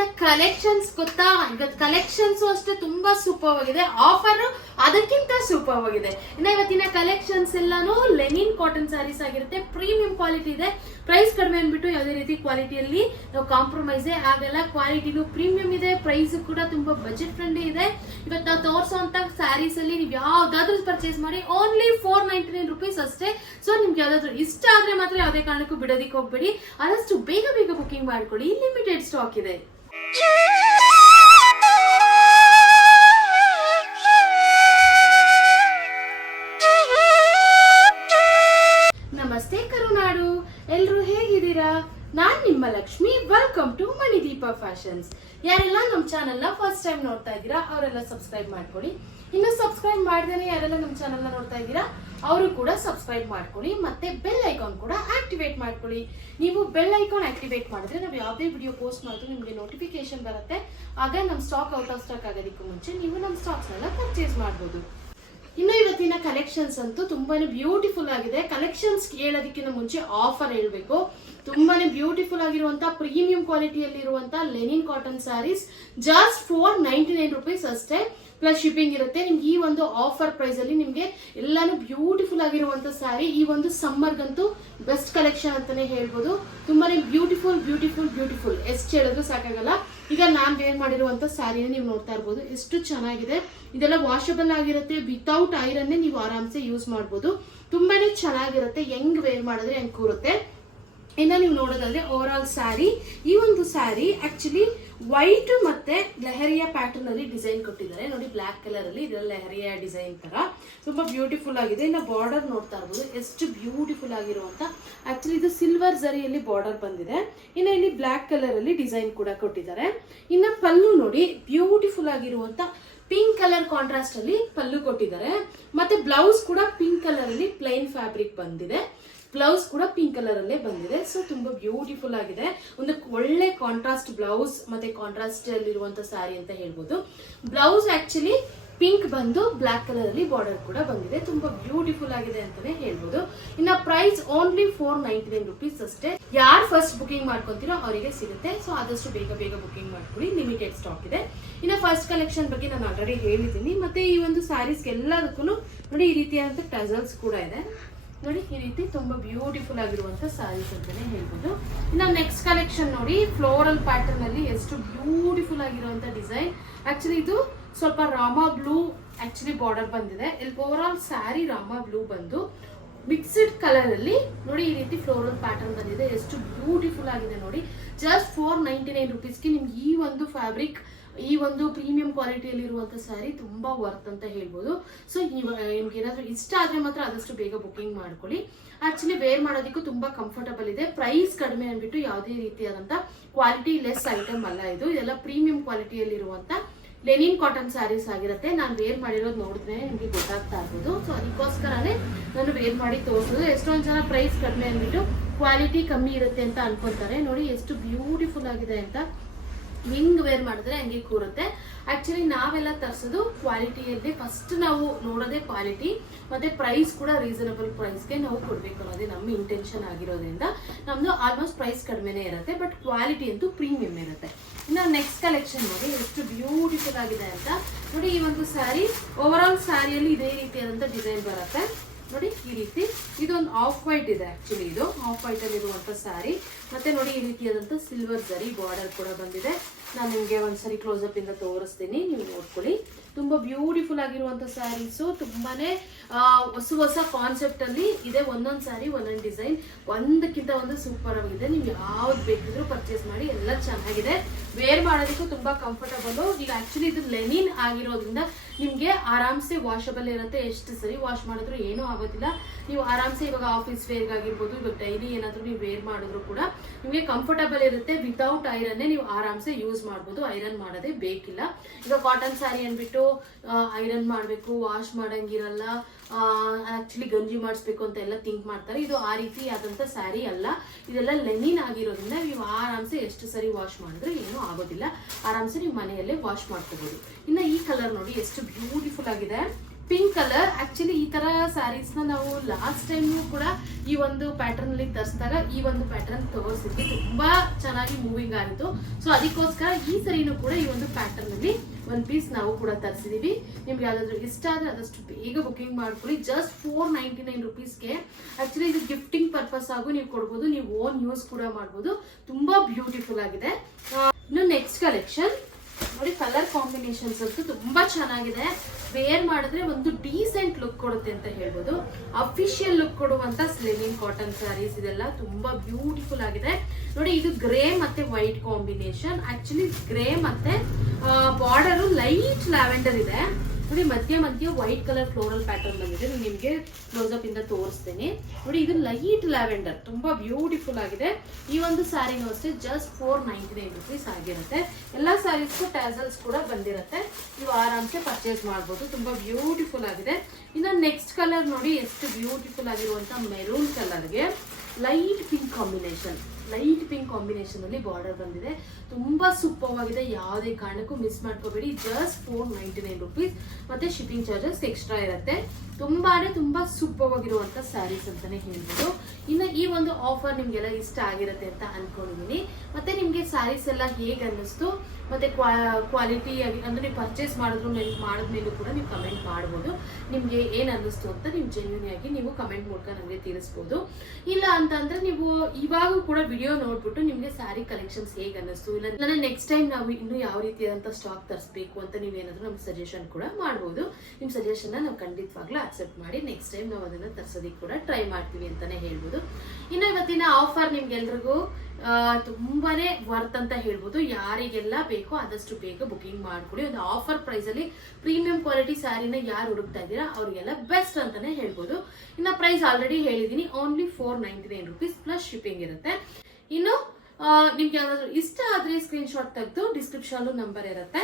ಇವತ್ತಿನ ಕಲೆಕ್ಷನ್ಸ್ ಗೊತ್ತಾ? ಇವತ್ತು ಕಲೆಕ್ಷನ್ಸ್ ಅಷ್ಟೇ ತುಂಬಾ ಸೂಪರ್ ಆಗಿದೆ, ಆಫರ್ ಅದಕ್ಕಿಂತ ಸೂಪರ್ ಆಗಿದೆ. ಇನ್ನ ಇವತ್ತಿನ ಕಲೆಕ್ಷನ್ಸ್ ಎಲ್ಲಾನು ಲೆನಿನ್ ಕಾಟನ್ ಸ್ಯಾರೀಸ್ ಆಗಿರುತ್ತೆ. ಪ್ರೀಮಿಯಂ ಕ್ವಾಲಿಟಿ ಇದೆ, ಪ್ರೈಸ್ ಕಡಿಮೆ ಅಂದ್ಬಿಟ್ಟು ಯಾವುದೇ ರೀತಿ ಕ್ವಾಲಿಟಿಯಲ್ಲಿ ನಾವು ಕಾಂಪ್ರಮೈಸ್ ಆಗಲ್ಲ. ಕ್ವಾಲಿಟಿನೂ ಪ್ರೀಮಿಯಂ ಇದೆ, ಪ್ರೈಸ್ ಕೂಡ ತುಂಬಾ ಬಜೆಟ್ ಫ್ರೆಂಡ್ಲಿ ಇದೆ. ಇವತ್ತು ನಾವು ತೋರಿಸುವಂತ ಸ್ಯಾರೀಸ್ ಅಲ್ಲಿ ನೀವು ಯಾವ್ದಾದ್ರು ಪರ್ಚೇಸ್ ಮಾಡಿ ಓನ್ಲಿ 499 rupees ಅಷ್ಟೇ. ಸೊ ನಿಮ್ಗೆ ಯಾವ್ದಾದ್ರು ಇಷ್ಟ ಆದ್ರೆ ಮಾತ್ರ ಯಾವುದೇ ಕಾರಣಕ್ಕೂ ಬಿಡೋದಿಕ್ಕೆ ಹೋಗ್ಬೇಡಿ, ಆದಷ್ಟು ಬೇಗ ಬೇಗ ಬುಕಿಂಗ್ ಮಾಡ್ಕೊಳ್ಳಿ, ಲಿಮಿಟೆಡ್ ಸ್ಟಾಕ್ ಇದೆ. ನಮಸ್ತೆ ಕರುನಾಡು, ಎಲ್ರು ಹೇಗಿದ್ದೀರಾ? ನಾನ್ ನಿಮ್ಮ Lakshmi. Welcome to Manideepa fashions. ಯಾರೆಲ್ಲ ನಮ್ಮ ಚಾನೆಲ್ ನ ಫಸ್ಟ್ ಟೈಮ್ ನೋಡ್ತಾ ಇದ್ದೀರಾ ಅವರೆಲ್ಲ ಸಬ್ಸ್ಕ್ರೈಬ್ ಮಾಡ್ಕೊಳ್ಳಿ. ಇನ್ನು ಸಬ್ಸ್ಕ್ರೈಬ್ ಮಾಡ್ದೇನೆ ಯಾರೆಲ್ಲ ನಮ್ಮ ಚಾನೆಲ್ ನ ನೋಡ್ತಾ ಇದ್ದೀರಾ ಅವರು ಕೂಡ ಸಬ್ಸ್ಕ್ರೈಬ್ ಮಾಡ್ಕೊಳ್ಳಿ, ಮತ್ತೆ ಬೆಲ್ ಐಕಾನ್ ಕೂಡ ಆಕ್ಟಿವೇಟ್ ಮಾಡ್ಕೊಳ್ಳಿ. ನೀವು ಬೆಲ್ ಐಕಾನ್ ಆಕ್ಟಿವೇಟ್ ಮಾಡಿದ್ರೆ ನಾವು ಯಾವುದೇ ವಿಡಿಯೋ ಪೋಸ್ಟ್ ಮಾಡಿದ್ರು ನಿಮಗೆ ನೋಟಿಫಿಕೇಶನ್ ಬರುತ್ತೆ. ಆಗ ನಮ್ಮ ಸ್ಟಾಕ್ ಔಟ್ ಆಫ್ ಸ್ಟಾಕ್ ಆಗೋದಕ್ಕೂ ಮುಂಚೆ ನೀವು ನಮ್ಮ ಸ್ಟಾಕ್ಸ್ ಎಲ್ಲ ಪರ್ಚೇಸ್ ಮಾಡಬಹುದು. ಇನ್ನು ಇವತ್ತಿನ ಕಲೆಕ್ಷನ್ಸ್ ಅಂತೂ ತುಂಬಾನೇ ಬ್ಯೂಟಿಫುಲ್ ಆಗಿದೆ. ಕಲೆಕ್ಷನ್ಸ್ ಹೇಳೋದಕ್ಕಿಂತ ಮುಂಚೆ ಆಫರ್ ಹೇಳ್ಬೇಕು. ತುಂಬಾನೇ ಬ್ಯೂಟಿಫುಲ್ ಆಗಿರುವಂತ ಪ್ರೀಮಿಯಂ ಕ್ವಾಲಿಟಿಯಲ್ಲಿರುವಂತ linen cotton sarees just 499 rupees ಅಷ್ಟೇ, ಪ್ಲಸ್ ಶಿಪ್ಪಿಂಗ್ ಇರುತ್ತೆ. ನಿಮ್ಗೆ ಈ ಒಂದು ಆಫರ್ ಪ್ರೈಸ್ ಅಲ್ಲಿ ನಿಮ್ಗೆ ಎಲ್ಲಾನು ಬ್ಯೂಟಿಫುಲ್ ಆಗಿರುವಂತ ಸ್ಯಾರಿ ಈ ಒಂದು ಸಮ್ಮರ್ಗಂತೂ ಬೆಸ್ಟ್ ಕಲೆಕ್ಷನ್ ಅಂತಾನೆ ಹೇಳ್ಬೋದು. ತುಂಬಾನೇ ಬ್ಯೂಟಿಫುಲ್ ಬ್ಯೂಟಿಫುಲ್ ಬ್ಯೂಟಿಫುಲ್ ಎಷ್ಟು ಹೇಳಿದ್ರು ಸಾಕಾಗಲ್ಲ. ಈಗ ನಾನ್ ವೇರ್ ಮಾಡಿರುವಂತ ಸ್ಯಾರಿನ ನೀವು ನೋಡ್ತಾ ಇರ್ಬೋದು, ಎಷ್ಟು ಚೆನ್ನಾಗಿದೆ. ಇದೆಲ್ಲ ವಾಷಬಲ್ ಆಗಿರುತ್ತೆ, ವಿತೌಟ್ ಐರನ್ನೇ ನೀವು ಆರಾಮ್ಸೆ ಯೂಸ್ ಮಾಡ್ಬೋದು. ತುಂಬಾನೇ ಚೆನ್ನಾಗಿರುತ್ತೆ, ಹೆಂಗ್ ವೇರ್ ಮಾಡಿದ್ರೆ ಹೆಂಗ್ ಕೂರುತ್ತೆ. ಇನ್ನ ನೀವು ನೋಡೋದಾದ್ರೆ ಓವರ್ ಆಲ್ ಸ್ಯಾರಿ, ಈ ಒಂದು ಸ್ಯಾರಿ ಆಕ್ಚುಲಿ ವೈಟ್ ಮತ್ತೆ ಲೆಹರಿಯಾ ಪ್ಯಾಟರ್ನ್ ಅಲ್ಲಿ ಡಿಸೈನ್ ಕೊಟ್ಟಿದ್ದಾರೆ ನೋಡಿ. ಬ್ಲಾಕ್ ಕಲರ್ ಅಲ್ಲಿ ಇದೆಲ್ಲ ಲೆಹರಿಯಾ ಡಿಸೈನ್ ತರ ತುಂಬಾ ಬ್ಯೂಟಿಫುಲ್ ಆಗಿದೆ. ಇನ್ನ ಬಾರ್ಡರ್ ನೋಡ್ತಾ ಇರ್ಬೋದು, ಎಷ್ಟು ಬ್ಯೂಟಿಫುಲ್ ಆಗಿರುವಂತ. ಆಕ್ಚುಲಿ ಇದು ಸಿಲ್ವರ್ ಜರಿಯಲ್ಲಿ ಬಾರ್ಡರ್ ಬಂದಿದೆ. ಇನ್ನ ಇಲ್ಲಿ ಬ್ಲಾಕ್ ಕಲರ್ ಅಲ್ಲಿ ಡಿಸೈನ್ ಕೂಡ ಕೊಟ್ಟಿದ್ದಾರೆ. ಇನ್ನ ಪಲ್ಲು ನೋಡಿ, ಬ್ಯೂಟಿಫುಲ್ ಆಗಿರುವಂತ ಪಿಂಕ್ ಕಲರ್ ಕಾಂಟ್ರಾಸ್ಟ್ ಅಲ್ಲಿ ಪಲ್ಲು ಕೊಟ್ಟಿದ್ದಾರೆ. ಮತ್ತೆ ಬ್ಲೌಸ್ ಕೂಡ ಪಿಂಕ್ ಕಲರ್ ಅಲ್ಲಿ ಪ್ಲೈನ್ ಫ್ಯಾಬ್ರಿಕ್ ಬಂದಿದೆ. ಬ್ಲೌಸ್ ಕೂಡ ಪಿಂಕ್ ಕಲರ್ ಅಲ್ಲೇ ಬಂದಿದೆ. ಸೊ ತುಂಬಾ ಬ್ಯೂಟಿಫುಲ್ ಆಗಿದೆ. ಒಂದು ಒಳ್ಳೆ ಕಾಂಟ್ರಾಸ್ಟ್ ಬ್ಲೌಸ್ ಮತ್ತೆ ಕಾಂಟ್ರಾಸ್ಟ್ ಅಲ್ಲಿರುವಂತ ಸ್ಯಾರಿ ಅಂತ ಹೇಳ್ಬೋದು. ಬ್ಲೌಸ್ ಆಕ್ಚುಲಿ ಪಿಂಕ್ ಬಂದು ಬ್ಲಾಕ್ ಕಲರ್ ಅಲ್ಲಿ ಬಾರ್ಡರ್ ಕೂಡ ಬಂದಿದೆ. ತುಂಬಾ ಬ್ಯೂಟಿಫುಲ್ ಆಗಿದೆ ಅಂತಾನೆ ಹೇಳ್ಬೋದು. ಇನ್ನ ಪ್ರೈಸ್ ಓನ್ಲಿ 499 rupees ಅಷ್ಟೇ. ಯಾರು ಫಸ್ಟ್ ಬುಕಿಂಗ್ ಮಾಡ್ಕೊಂತೀರೋ ಅವರಿಗೆ ಸಿಗುತ್ತೆ. ಸೊ ಆದಷ್ಟು ಬೇಗ ಬೇಗ ಬುಕಿಂಗ್ ಮಾಡ್ಕೊಳ್ಳಿ, ಲಿಮಿಟೆಡ್ ಸ್ಟಾಕ್ ಇದೆ. ಇನ್ನ ಫಸ್ಟ್ ಕಲೆಕ್ಷನ್ ಬಗ್ಗೆ ನಾನು ಆಲ್ರೆಡಿ ಹೇಳಿದ್ದೀನಿ. ಮತ್ತೆ ಈ ಒಂದು ಸ್ಯಾರೀಸ್ ಎಲ್ಲದಕ್ಕೂ ನೋಡಿ ಈ ರೀತಿಯಾದಂತ ಟಸಲ್ಸ್ ಕೂಡ ಇದೆ ನೋಡಿ. ಈ ರೀತಿ ತುಂಬಾ ಬ್ಯೂಟಿಫುಲ್ ಆಗಿರುವಂತ ಸ್ಯಾರೀಸ್ ಅಂತಾನೆ ಹೇಳ್ಬೋದು. ಇನ್ನ ನೆಕ್ಸ್ಟ್ ಕಲೆಕ್ಷನ್ ನೋಡಿ, ಫ್ಲೋರಲ್ ಪ್ಯಾಟರ್ನ್ ಅಲ್ಲಿ ಎಷ್ಟು ಬ್ಯೂಟಿಫುಲ್ ಆಗಿರುವಂತ ಡಿಸೈನ್. ಆಕ್ಚುಲಿ ಇದು ಸ್ವಲ್ಪ ರಾಮಾ ಬ್ಲೂ ಆಕ್ಚುಲಿ ಬಾರ್ಡರ್ ಬಂದಿದೆ. ಇಲ್ಲಿ over all sari Rama blue ಬಂದು ಮಿಕ್ಸ್ಡ್ ಕಲರ್ ಅಲ್ಲಿ ನೋಡಿ ಈ ರೀತಿ ಫ್ಲೋರಲ್ ಪ್ಯಾಟರ್ನ್ ಬಂದಿದೆ. ಎಷ್ಟು ಬ್ಯೂಟಿಫುಲ್ ಆಗಿದೆ ನೋಡಿ. ಜಸ್ಟ್ 499 rupeesಗೆ ನಿಮ್ಗೆ ಈ ಒಂದು ಫ್ಯಾಬ್ರಿಕ್, ಈ ಒಂದು ಪ್ರೀಮಿಯಂ ಕ್ವಾಲಿಟಿಯಲ್ಲಿ ಇರುವಂತ ಸ್ಯಾರಿ ತುಂಬಾ ವರ್ತ್ ಅಂತ ಹೇಳ್ಬೋದು. ಸೊ ನಿಮ್ಗೆ ಏನಾದ್ರೂ ಇಷ್ಟ ಆದ್ರೆ ಮಾತ್ರ ಆದಷ್ಟು ಬೇಗ ಬುಕಿಂಗ್ ಮಾಡ್ಕೊಳ್ಳಿ. ಆಕ್ಚುಲಿ ವೇರ್ ಮಾಡೋದಕ್ಕೂ ತುಂಬಾ ಕಂಫರ್ಟಬಲ್ ಇದೆ. ಪ್ರೈಸ್ ಕಡಿಮೆ ಅಂದ್ಬಿಟ್ಟು ಯಾವುದೇ ರೀತಿಯಾದಂತ ಕ್ವಾಲಿಟಿ ಲೆಸ್ ಐಟಮ್ ಅಲ್ಲ ಇದು. ಇದೆಲ್ಲ ಪ್ರೀಮಿಯಂ ಕ್ವಾಲಿಟಿಯಲ್ಲಿ ಇರುವಂತ ಲೆನಿನ್ ಕಾಟನ್ ಸ್ಯಾರೀಸ್ ಆಗಿರುತ್ತೆ. ನಾನು ವೇರ್ ಮಾಡಿರೋದು ನೋಡಿದ್ರೆ ನಿಮ್ಗೆ ಗೊತ್ತಾಗ್ತಾ ಇರ್ಬೋದು. ಸೊ ಅದಕ್ಕೋಸ್ಕರನೇ ನಾನು ವೇರ್ ಮಾಡಿ ತೋರಿಸೋದು. ಎಷ್ಟೊಂದು ಜನ ಪ್ರೈಸ್ ಕಡಿಮೆ ಅಂದ್ಬಿಟ್ಟು ಕ್ವಾಲಿಟಿ ಕಮ್ಮಿ ಇರುತ್ತೆ ಅಂತ ಅನ್ಕೊಂತಾರೆ. ನೋಡಿ ಎಷ್ಟು ಬ್ಯೂಟಿಫುಲ್ ಆಗಿದೆ ಅಂತ. ಹಿಂಗ್ ವೇರ್ ಮಾಡಿದ್ರೆ ಹಂಗೆ ಕೂರುತ್ತೆ. ಆಕ್ಚುಲಿ ನಾವೆಲ್ಲ ತರಿಸೋದು ಕ್ವಾಲಿಟಿಯಲ್ಲಿ ಫಸ್ಟ್ ನಾವು ನೋಡೋದೇ ಕ್ವಾಲಿಟಿ, ಮತ್ತೆ ಪ್ರೈಸ್ ಕೂಡ ರೀಸನಬಲ್ ಪ್ರೈಸ್ಗೆ ನಾವು ಕೊಡ್ಬೇಕು ಅನ್ನೋದೇ ನಮ್ಮ ಇಂಟೆನ್ಷನ್ ಆಗಿರೋದ್ರಿಂದ ನಮ್ದು ಆಲ್ಮೋಸ್ಟ್ ಪ್ರೈಸ್ ಕಡಿಮೆನೇ ಇರುತ್ತೆ, ಬಟ್ ಕ್ವಾಲಿಟಿ ಅಂತೂ ಪ್ರೀಮಿಯಂ ಇರುತ್ತೆ. ಇನ್ನು ನೆಕ್ಸ್ಟ್ ಕಲೆಕ್ಷನ್ ನೋಡಿ ಎಷ್ಟು ಬ್ಯೂಟಿಫುಲ್ ಆಗಿದೆ ಅಂತ ನೋಡಿ. ಈ ಒಂದು ಸ್ಯಾರಿ ಓವರ್ ಆಲ್ ಸ್ಯಾರಿಯಲ್ಲಿ ಇದೇ ರೀತಿಯಾದಂತ ಡಿಸೈನ್ ಬರುತ್ತೆ ನೋಡಿ. ಈ ರೀತಿ ಇದೊಂದು ಆಫ್ ವೈಟ್ ಇದೆ. ಆಕ್ಚುಲಿ ಇದು ಆಫ್ ವೈಟ್ ಅಲ್ಲಿ ಇರುವಂತ ಸ್ಯಾರಿ. ಮತ್ತೆ ನೋಡಿ ಈ ರೀತಿಯಾದಂತ ಸಿಲ್ವರ್ ಜರಿ ಬಾರ್ಡರ್ ಕೂಡ ಬಂದಿದೆ. ನಾನು ನಿಮ್ಗೆ ಒಂದ್ಸರಿ ಕ್ಲೋಸ್ ಅಪ್ ಇಂದ ತೋರಿಸ್ತೀನಿ, ನೀವು ನೋಡ್ಕೊಳ್ಳಿ. ತುಂಬಾ ಬ್ಯೂಟಿಫುಲ್ ಆಗಿರುವಂತ ಸ್ಯಾರೀಸು, ತುಂಬಾನೇ ಹೊಸ ಕಾನ್ಸೆಪ್ಟ್ ಅಲ್ಲಿ ಇದೆ. ಒಂದೊಂದು ಸ್ಯಾರಿ ಒಂದೊಂದು ಡಿಸೈನ್, ಒಂದಕ್ಕಿಂತ ಒಂದು ಸೂಪರ್ ಆಗಿದೆ. ನೀವು ಯಾವ್ದು ಬೇಕಿದ್ರು ಪರ್ಚೇಸ್ ಮಾಡಿ, ಎಲ್ಲ ಚೆನ್ನಾಗಿದೆ. ವೇರ್ ಮಾಡೋದಕ್ಕೂ ತುಂಬಾ ಕಂಫರ್ಟಬಲ್. ಈಗ ಆಕ್ಚುಲಿ ಇದು ಲೆನಿನ್ ಆಗಿರೋದ್ರಿಂದ ನಿಮ್ಗೆ ಆರಾಮ್ಸೆ ವಾಷಬಲ್ ಇರುತ್ತೆ. ಎಷ್ಟು ಸರಿ ವಾಶ್ ಮಾಡಿದ್ರು ಏನೂ ಆಗೋದಿಲ್ಲ. ನೀವು ಆರಾಮ್ಸೆ ಇವಾಗ ಆಫೀಸ್ ವೇರ್ ಆಗಿರ್ಬೋದು, ಇವಾಗ ಡೈಲಿ ಏನಾದ್ರು ನೀವು ವೇರ್ ಮಾಡಿದ್ರು ಕೂಡ ನಿಮ್ಗೆ ಕಂಫರ್ಟಬಲ್ ಇರುತ್ತೆ. ವಿತೌಟ್ ಐರನ್ನೇ ನೀವು ಆರಾಮ್ಸೆ ಯೂಸ್ ಮಾಡ್ಬೋದು, ಐರನ್ ಮಾಡೋದೇ ಬೇಕಿಲ್ಲ. ಈಗ ಕಾಟನ್ ಸ್ಯಾರಿ ಅಂದ್ಬಿಟ್ಟು ಐರನ್ ಮಾಡಬೇಕು, ವಾಶ್ ಮಾಡಂಗಿರಲ್ಲ, ಆಕ್ಚುಲಿ ಗಂಜಿ ಮಾಡಿಸ್ಬೇಕು ಅಂತ ಎಲ್ಲ ಥಿಂಕ್ ಮಾಡ್ತಾರೆ. ಇದು ಆ ರೀತಿ ಆದಂತ ಸ್ಯಾರಿ ಅಲ್ಲ. ಇದೆಲ್ಲ ಲೆನಿನ್ ಆಗಿರೋದ್ರಿಂದ ನೀವು ಆರಾಮ್ಸೆ ಎಷ್ಟು ಸರಿ ವಾಶ್ ಮಾಡಿದ್ರೆ ಏನೂ ಆಗೋದಿಲ್ಲ. ಆರಾಮ್ಸೆ ನೀವು ಮನೆಯಲ್ಲೇ ವಾಶ್ ಮಾಡ್ಕೋಬಹುದು. ಇನ್ನು ಈ ಕಲರ್ ನೋಡಿ ಎಷ್ಟು ಬ್ಯೂಟಿಫುಲ್ ಆಗಿದೆ. Pink colour. ಆಕ್ಚುಲಿ ಈ ತರ ಸ್ಯಾರೀಸ್ ನ ನಾವು ಲಾಸ್ಟ್ ಟೈಮ್ ಕೂಡ ಈ ಒಂದು ಪ್ಯಾಟರ್ನ್ ಅಲ್ಲಿ ತರಿಸಿದಾಗ ಈ ಒಂದು ಪ್ಯಾಟರ್ನ್ ತೋರಿಸಿದ್ವಿ, ತುಂಬಾ ಚೆನ್ನಾಗಿ ಮೂವಿಂಗ್ ಆಗಿತ್ತು. ಸೊ ಅದಕ್ಕೋಸ್ಕರ ಈ ಸರಿನೂ ಕೂಡ ಈ ಒಂದು ಪ್ಯಾಟರ್ನ್ ಅಲ್ಲಿ ಒಂದ್ ಪೀಸ್ ನಾವು ಕೂಡ ತರಿಸಿದೀವಿ. ನಿಮ್ಗೆ ಯಾವ್ದಾದ್ರು ಇಷ್ಟ ಆದ್ರೆ ಆದಷ್ಟು ಬೇಗ ಬುಕಿಂಗ್ ಮಾಡ್ಕೊಳ್ಳಿ. ಜಸ್ಟ್ 499 ರುಪೀಸ್ಗೆ. ಆಕ್ಚುಲಿ ಇದು ಗಿಫ್ಟಿಂಗ್ ಪರ್ಪಸ್ ಆಗು ನೀವು ಕೊಡ್ಬೋದು, ನೀವು ಓನ್ ಯೂಸ್ ಕೂಡ ಮಾಡ್ಬೋದು. ತುಂಬಾ ಬ್ಯೂಟಿಫುಲ್ ಆಗಿದೆ. ಇನ್ನು ನೆಕ್ಸ್ಟ್ ಕಲೆಕ್ಷನ್ ನೋಡಿ, ಕಲರ್ ಕಾಂಬಿನೇಷನ್ಸ್ ಅಂತೂ ತುಂಬಾ ಚೆನ್ನಾಗಿದೆ. ವೇರ್ ಮಾಡಿದ್ರೆ ಒಂದು ಡೀಸೆಂಟ್ ಲುಕ್ ಕೊಡುತ್ತೆ ಅಂತ ಹೇಳ್ಬೋದು. ಅಫಿಷಿಯಲ್ ಲುಕ್ ಕೊಡುವಂತ ಸ್ಲಿನಿಂಗ್ ಕಾಟನ್ ಸ್ಯಾರೀಸ್ ಇದೆಲ್ಲ ತುಂಬಾ ಬ್ಯೂಟಿಫುಲ್ ಆಗಿದೆ. ನೋಡಿ, ಇದು ಗ್ರೇ ಮತ್ತೆ ವೈಟ್ ಕಾಂಬಿನೇಷನ್. ಆಕ್ಚುಲಿ ಗ್ರೇ ಮತ್ತೆ ಬಾರ್ಡರ್ ಲೈಟ್ ಲ್ಯಾವೆಂಡರ್ ಇದೆ. ನೋಡಿ, ಮಧ್ಯ ವೈಟ್ ಕಲರ್ ಫ್ಲೋರಲ್ ಪ್ಯಾಟರ್ನ್ ಬಂದಿದೆ. ನಿಮ್ಗೆ ಕ್ಲೋಸ್ ಅಪ್ ಇಂದ ತೋರಿಸ್ತೇನೆ. ನೋಡಿ, ಇದು ಲೈಟ್ ಲ್ಯಾವೆಂಡರ್ ತುಂಬಾ ಬ್ಯೂಟಿಫುಲ್ ಆಗಿದೆ. ಈ ಒಂದು ಸ್ಯಾರಿನೂ ಅಷ್ಟೇ ಜಸ್ಟ್ 499 ರುಪೀಸ್ ಆಗಿರುತ್ತೆ. ಎಲ್ಲಾ ಸ್ಯಾರೀಸ್ಗೂ ಟ್ಯಾಸಲ್ಸ್ ಕೂಡ ಬಂದಿರುತ್ತೆ. ನೀವು ಆರಾಮ್ಸೆ ಪರ್ಚೇಸ್ ಮಾಡ್ಬೋದು. ತುಂಬಾ ಬ್ಯೂಟಿಫುಲ್ ಆಗಿದೆ. ಇನ್ನು ನೆಕ್ಸ್ಟ್ ಕಲರ್ ನೋಡಿ, ಎಷ್ಟು ಬ್ಯೂಟಿಫುಲ್ ಆಗಿರುವಂತ ಮೆರೂನ್ ಕಲರ್ಗೆ light pink combination. Light pink combination ಅಲ್ಲಿ ಬಾರ್ಡರ್ ಬಂದಿದೆ. ತುಂಬಾ ಸೂಪರ್ ಆಗಿದೆ. ಯಾವುದೇ ಕಾರಣಕ್ಕೂ ಮಿಸ್ ಮಾಡ್ಕೋಬೇಡಿ. Just 499 rupees. ಮತ್ತೆ ಶಿಪ್ಪಿಂಗ್ ಚಾರ್ಜಸ್ ಎಕ್ಸ್ಟ್ರಾ ಇರುತ್ತೆ. ತುಂಬಾ ಸೂಪರ್ ಆಗಿರುವಂತ ಸ್ಯಾರೀಸ್ ಅಂತಾನೆ ಹೇಳ್ಬೋದು. ಇನ್ನು ಈ ಒಂದು ಆಫರ್ ನಿಮ್ಗೆಲ್ಲ ಇಷ್ಟ ಆಗಿರುತ್ತೆ ಅಂತ ಅನ್ಕೊಂಡಿದೀನಿ. ಮತ್ತೆ ನಿಮ್ಗೆ ಸ್ಯಾರೀಸ್ ಎಲ್ಲ ಹೇಗೆ ಅನ್ನಿಸ್ತು, ಮತ್ತೆ ಕ್ವಾಲಿಟಿ ಅಂದ್ರೆ ನೀವು ಪರ್ಚೇಸ್ ಮಾಡಿದ್ಮೇಲೂ ಕೂಡ ನೀವು ಕಮೆಂಟ್ ಮಾಡ್ಬೋದು. ನಿಮ್ಗೆ ಏನ್ ಅನ್ನಿಸ್ತು ಅಂತ ನೀವು ಜೆನ್ಯೂನ್ ಆಗಿ ನೀವು ಕಮೆಂಟ್ ಮೂಲಕ ನಮಗೆ ತಿಳಿಸ್ಬೋದು. ಇಲ್ಲ ಅಂತಂದ್ರೆ ನೀವು ಇವಾಗೂ ಕೂಡ ವಿಡಿಯೋ ನೋಡ್ಬಿಟ್ಟು ನಿಮ್ಗೆ ಸ್ಯಾರಿ ಕಲೆಕ್ಷನ್ಸ್ ಹೇಗೆ ಅನ್ನಿಸ್ತು, ಇಲ್ಲ ನೆಕ್ಸ್ಟ್ ಟೈಮ್ ನಾವು ಇನ್ನು ಯಾವ ರೀತಿಯಾದಂತ ಸ್ಟಾಕ್ ತರಿಸಬೇಕು ಅಂತ ನೀವೇನಾದ್ರೂ ನಮ್ಗೆ ಸಜೆಷನ್ ಕೂಡ ಮಾಡ್ಬೋದು. ನಿಮ್ ಸಜೆಷನ್ ನಾವು ಖಂಡಿತವಾಗ್ಲೂ ಅಕ್ಸೆಪ್ಟ್ ಮಾಡಿ ನೆಕ್ಸ್ಟ್ ಟೈಮ್ ನಾವು ಅದನ್ನ ತರ್ಸೋದಿಕ್ ಕೂಡ ಟ್ರೈ ಮಾಡ್ತೀವಿ ಅಂತಾನೆ ಹೇಳ್ಬೋದು. ಇನ್ನು ಇವತ್ತಿನ ಆಫರ್ ನಿಮ್ಗೆಲ್ರಿಗೂ ತುಂಬಾನೇ ವರ್ತ್ ಅಂತ ಹೇಳ್ಬೋದು. ಯಾರಿಗೆಲ್ಲ ಬೇಕೋ ಆದಷ್ಟು ಬೇಗ ಬುಕಿಂಗ್ ಮಾಡ್ಕೊಡಿ. ಒಂದು ಆಫರ್ ಪ್ರೈಸ್ ಅಲ್ಲಿ ಪ್ರೀಮಿಯಂ ಕ್ವಾಲಿಟಿ ಸ್ಯಾರಿನ ಯಾರು ಹುಡುಕ್ತಾ ಇದ್ದೀರಾ ಅವ್ರಿಗೆಲ್ಲ ಬೆಸ್ಟ್ ಅಂತಾನೆ ಹೇಳ್ಬೋದು. ಇನ್ನ ಪ್ರೈಸ್ ಆಲ್ರೆಡಿ ಹೇಳಿದೀನಿ, ಓನ್ಲಿ 499 ರುಪೀಸ್ ಪ್ಲಸ್ ಶಿಪ್ಪಿಂಗ್ ಇರುತ್ತೆ. ಇನ್ನು ನಿಮ್ಗೆ ಯಾವ್ದಾದ್ರು ಇಷ್ಟ ಆದ್ರೆ ಸ್ಕ್ರೀನ್ ಶಾಟ್ ತೆಗೆದು ಡಿಸ್ಕ್ರಿಪ್ಷನ್ ನಂಬರ್ ಇರುತ್ತೆ,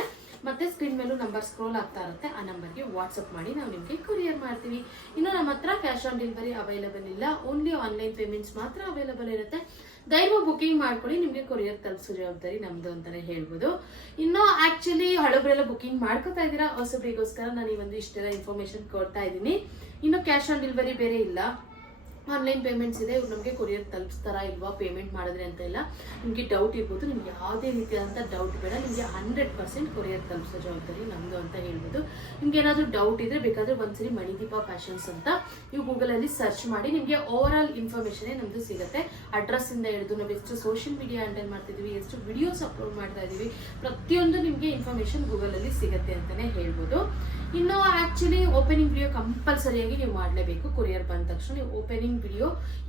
ಮತ್ತೆ ಸ್ಕ್ರೀನ್ ಮೇಲೂ ನಂಬರ್ ಸ್ಕ್ರೋಲ್ ಆಗ್ತಾ ಇರುತ್ತೆ. ಆ ನಂಬರ್ಗೆ ವಾಟ್ಸ್ಆಪ್ ಮಾಡಿ ನಾವು ನಿಮ್ಗೆ ಕೊರಿಯರ್ ಮಾಡ್ತೀವಿ. ಇನ್ನು ನಮ್ಮ ಹತ್ರ ಕ್ಯಾಶ್ ಆನ್ ಡೆಲಿವರಿ ಅವೈಲಬಲ್ ಇಲ್ಲ, ಓನ್ಲಿ ಆನ್ಲೈನ್ ಪೇಮೆಂಟ್ಸ್ ಮಾತ್ರ ಅವೈಲಬಲ್ ಇರುತ್ತೆ. ದಯವು ಬುಕಿಂಗ್ ಮಾಡ್ಕೊಳ್ಳಿ, ನಿಮ್ಗೆ ಕೊರಿಯರ್ ತಲುಪಿಸೋ ಜವಾಬ್ದಾರಿ ನಮ್ದು ಅಂತಾನೆ ಹೇಳ್ಬೋದು. ಇನ್ನು ಆಕ್ಚುಲಿ ಹಳಬ್ರೆಲ್ಲ ಬುಕಿಂಗ್ ಮಾಡ್ಕೊತಾ ಇದ್ದೀರಾ, ಹೊಸಬ್ರಿಗೋಸ್ಕರ ನಾನು ಈ ಒಂದು ಇಷ್ಟೆಲ್ಲ ಇನ್ಫಾರ್ಮೇಶನ್ ಕೊಡ್ತಾ ಇದ್ದೀನಿ. ಇನ್ನು ಕ್ಯಾಶ್ ಆನ್ ಡೆಲಿವರಿ ಬೇರೆ ಇಲ್ಲ, ಆನ್ಲೈನ್ ಪೇಮೆಂಟ್ಸ್ ಇದೆ. ಇವ್ರು ನಮಗೆ ಕೊರಿಯರ್ ತಲುಪಿಸ್ತಾರಾ ಇಲ್ವಾ ಪೇಮೆಂಟ್ ಮಾಡಿದ್ರೆ ಅಂತ ಎಲ್ಲ ನಿಮಗೆ ಡೌಟ್ ಇರ್ಬೋದು. ನಿಮ್ಗೆ ಯಾವುದೇ ರೀತಿಯಾದಂಥ ಡೌಟ್ ಬೇಡ, ನಿಮಗೆ 100% ಕೊರಿಯರ್ ತಲುಪಿಸೋ ಜವಾಬ್ದಾರಿ ನಮ್ದು ಅಂತ ಹೇಳ್ಬೋದು. ನಿಮ್ಗೆ ಏನಾದರೂ ಡೌಟ್ ಇದ್ರೆ ಬೇಕಾದ್ರೆ ಒಂದ್ಸರಿ ಮಣಿದೀಪ ಫ್ಯಾಷನ್ಸ್ ಅಂತ ನೀವು ಗೂಗಲಲ್ಲಿ ಸರ್ಚ್ ಮಾಡಿ, ನಿಮಗೆ ಓವರ್ ಆಲ್ ಇನ್ಫಾರ್ಮೇಶನ್ ನಮ್ದು ಸಿಗುತ್ತೆ. ಅಡ್ರೆಸ್ ಇಂದ ಹಿಡಿದು ನಾವು ಎಷ್ಟು ಸೋಷಿಯಲ್ ಮೀಡಿಯಾ ಹ್ಯಾಂಡಲ್ ಮಾಡ್ತಿದ್ವಿ, ಎಷ್ಟು ವಿಡಿಯೋಸ್ ಅಪ್ಲೋಡ್ ಮಾಡ್ತಾ ಇದೀವಿ, ಪ್ರತಿಯೊಂದು ನಿಮಗೆ ಇನ್ಫಾರ್ಮೇಶನ್ ಗೂಗಲಲ್ಲಿ ಸಿಗುತ್ತೆ ಅಂತಾನೆ ಹೇಳ್ಬೋದು. ಇನ್ನು ಆಕ್ಚುಲಿ ಓಪನಿಂಗ್ ವಿಡಿಯೋ ಕಂಪಲ್ಸರಿಯಾಗಿ ನೀವು ಮಾಡಲೇಬೇಕು. ಕೊರಿಯರ್ ಬಂದ ತಕ್ಷಣ ನೀವು ಓಪನಿಂಗ್ ವಿಡಿಯೋ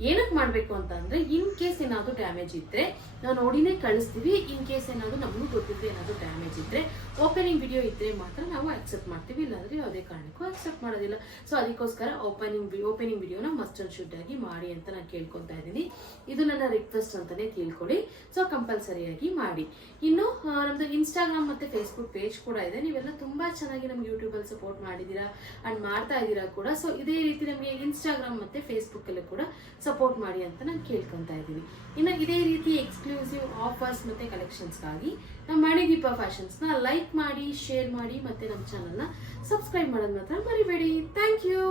ಏನಕ್ಕೆ ಮಾಡಬೇಕು ಅಂತ ಅಂದ್ರೆ, ಇನ್ ಕೇಸ್ ಏನಾದರೂ ಡ್ಯಾಮೇಜ್ ಇದ್ರೆ ನಾವು ನೋಡಿನೇ ಕಳಿಸ್ತೀವಿ. ಇನ್ ಕೇಸ್ ಏನಾದರೂ ನಮಗೂ ಗೊತ್ತಿದ್ರೆ ಏನಾದರೂ ಡ್ಯಾಮೇಜ್ ಇದ್ರೆ ಓಪನಿಂಗ್ ವಿಡಿಯೋ ಇದ್ರೆ ಮಾತ್ರ ನಾವು ಅಕ್ಸೆಪ್ಟ್ ಮಾಡ್ತೀವಿ, ಇಲ್ಲಾಂದ್ರೆ ಯಾವುದೇ ಕಾರಣಕ್ಕೂ ಅಕ್ಸೆಪ್ಟ್ ಮಾಡೋದಿಲ್ಲ. ಸೊ ಅದಕ್ಕೋಸ್ಕರ ಓಪನಿಂಗ್ ವಿಡಿಯೋನ ಮಸ್ಟ್ ಅಂಡ್ ಶುಡ್ ಆಗಿ ಮಾಡಿ ಅಂತ ನಾನು ಕೇಳ್ಕೊತಾ ಇದ್ದೀನಿ. ಇದು ನನ್ನ ರಿಕ್ವೆಸ್ಟ್ ಅಂತಾನೆ ತಿಳ್ಕೊಳ್ಳಿ. ಸೊ ಕಂಪಲ್ಸರಿಯಾಗಿ ಮಾಡಿ. ಇನ್ನು ನಮ್ದು ಇನ್ಸ್ಟಾಗ್ರಾಮ್ ಮತ್ತೆ ಫೇಸ್ಬುಕ್ ಪೇಜ್ ಕೂಡ ಇದೆ. ನೀವೆಲ್ಲ ತುಂಬಾ ಚೆನ್ನಾಗಿ ನಮ್ಗೆ ಯೂಟ್ಯೂಬ್ ಅಲ್ಲಿ ಸಪೋರ್ಟ್ ಮಾಡಿದೀರಾ ಅಂಡ್ ಮಾಡ್ತಾ ಇದ್ದೀರಾ ಕೂಡ. ಸೊ ಇದೇ ರೀತಿ ನಮಗೆ ಇನ್ಸ್ಟಾಗ್ರಾಮ್ ಮತ್ತೆ ಫೇಸ್ಬುಕ್ ಅಲ್ಲಿ ಕೂಡ ಸಪೋರ್ಟ್ ಮಾಡಿ ಅಂತ ನಾನು ಕೇಳ್ಕೊಂತಾ ಇದ್ದೀನಿ. ಇನ್ನು ಇದೇ ರೀತಿ ಎಕ್ಸ್ಕ್ಲೂಸಿವ್ ಆಫರ್ಸ್ ಮತ್ತೆ ಕಲೆಕ್ಷನ್ಸ್ಗಾಗಿ ನಮ್ಮ ಮಣಿದೀಪ ಫ್ಯಾಷನ್ಸ್ ನ ಲೈಕ್ ಮಾಡಿ, ಶೇರ್ ಮಾಡಿ, ಮತ್ತೆ ನಮ್ಮ ಚಾನಲ್ ನ ಸಬ್ಸ್ಕ್ರೈಬ್ ಮಾಡೋದು ಮಾತ್ರ ಮರಿಬೇಡಿ. Thank you.